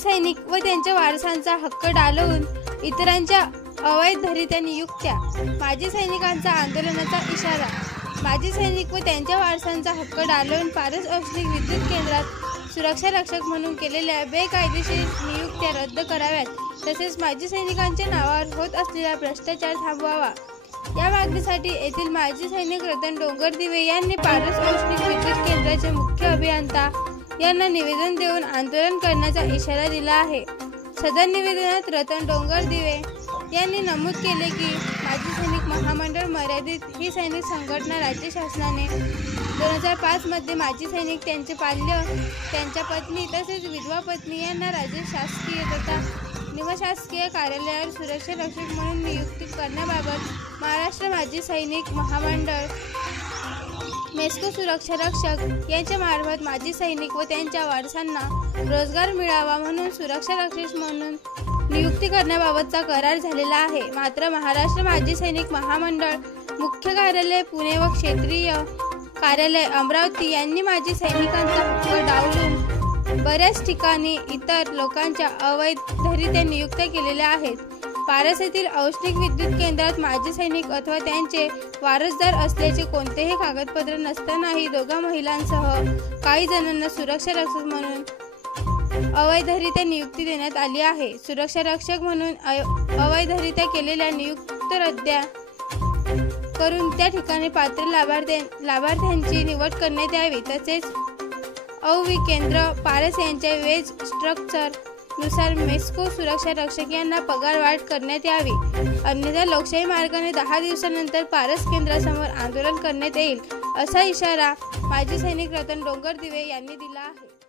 सैनिक व त्यांच्या वारसांचा हक्क डावलून इतरांच्या अवैधरित्या नियुक्त्या, माजी सैनिकांचा आंदोलनाचा इशारा। माजी सैनिक व त्यांच्या वारसांचा हक्क डावलून पारस औष्णिक विद्युत केंद्रात सुरक्षा रक्षक म्हणून केलेल्या बेकायदेशीर नियुक्त्या रद्द कराव्यात, तसेच माजी सैनिकांच्या नावावर होत असलेला भ्रष्टाचार थांबवावा। या मागणीसाठी येथील माजी सैनिक रतन डोंगरदिवे यांनी पारस औष्णिक विद्युत केंद्राचे मुख्य अभियंता यांना निवेदन देऊन आंदोलन करण्याचा इशारा दिला आहे। सदर निवेदनात रतन डोंगरदिवे यांनी नमूद केले की माजी सैनिक महामंडळ मर्यादित ही सैनिक संघटना राज्य शासनाने 2005 मध्ये माजी सैनिक, त्यांचे पाल्य, त्यांच्या पत्नी तसेच विधवा पत्नी यांना राज्य शासकीय तथा निमशासकीय कार्यालयावर सुरक्षा रक्षक म्हणून नियुक्ती करण्याबाबत महाराष्ट्र माजी सैनिक महामंडळ मेस्को सुरक्षा रक्षक यांच्या मार्फत माजी सैनिक व त्यांच्या वारसांना रोजगार मिळावा म्हणून सुरक्षा रक्षक म्हणून नियुक्ती करण्याबाबतचा करार झालेला आहे। मात्र महाराष्ट्र माजी सैनिक महामंडळ मुख्य कार्यालय पुणे व क्षेत्रीय कार्यालय अमरावती यांनी माजी सैनिकांचा हक्क डावलून बऱ्याच ठिकाणी इतर लोकांच्या अवैधरित्या नियुक्त्या केलेल्या आहेत। पारस येथील औष्णिक विद्युत केंद्रात माजी सैनिक अथवा त्यांचे वारसदार असल्याचे कोणतेही कागदपत्र नसतानाही दोघा महिलांसह काही जणांना सुरक्षा रक्षक म्हणून अवैधरित्या नियुक्ती देण्यात आली आहे। सुरक्षा रक्षक म्हणून अवैधरित्या केलेल्या नियुक्ती रद्द करून त्या ठिकाणी पात्र लाभार्थ्यांची निवड करण्यात यावी, तसेच औ केंद्र पारस यांच्या वेज स्ट्रक्चर नुसार मेस्को सुरक्षा रक्षक यांना पगारवाढ करण्यात यावी, अन्यथा लोकशाही मार्गाने 10 दिवसांनंतर पारस केंद्रासमोर आंदोलन करण्यात येईल, असा इशारा माजी सैनिक रतन डोंगरदिवे यांनी दिला आहे।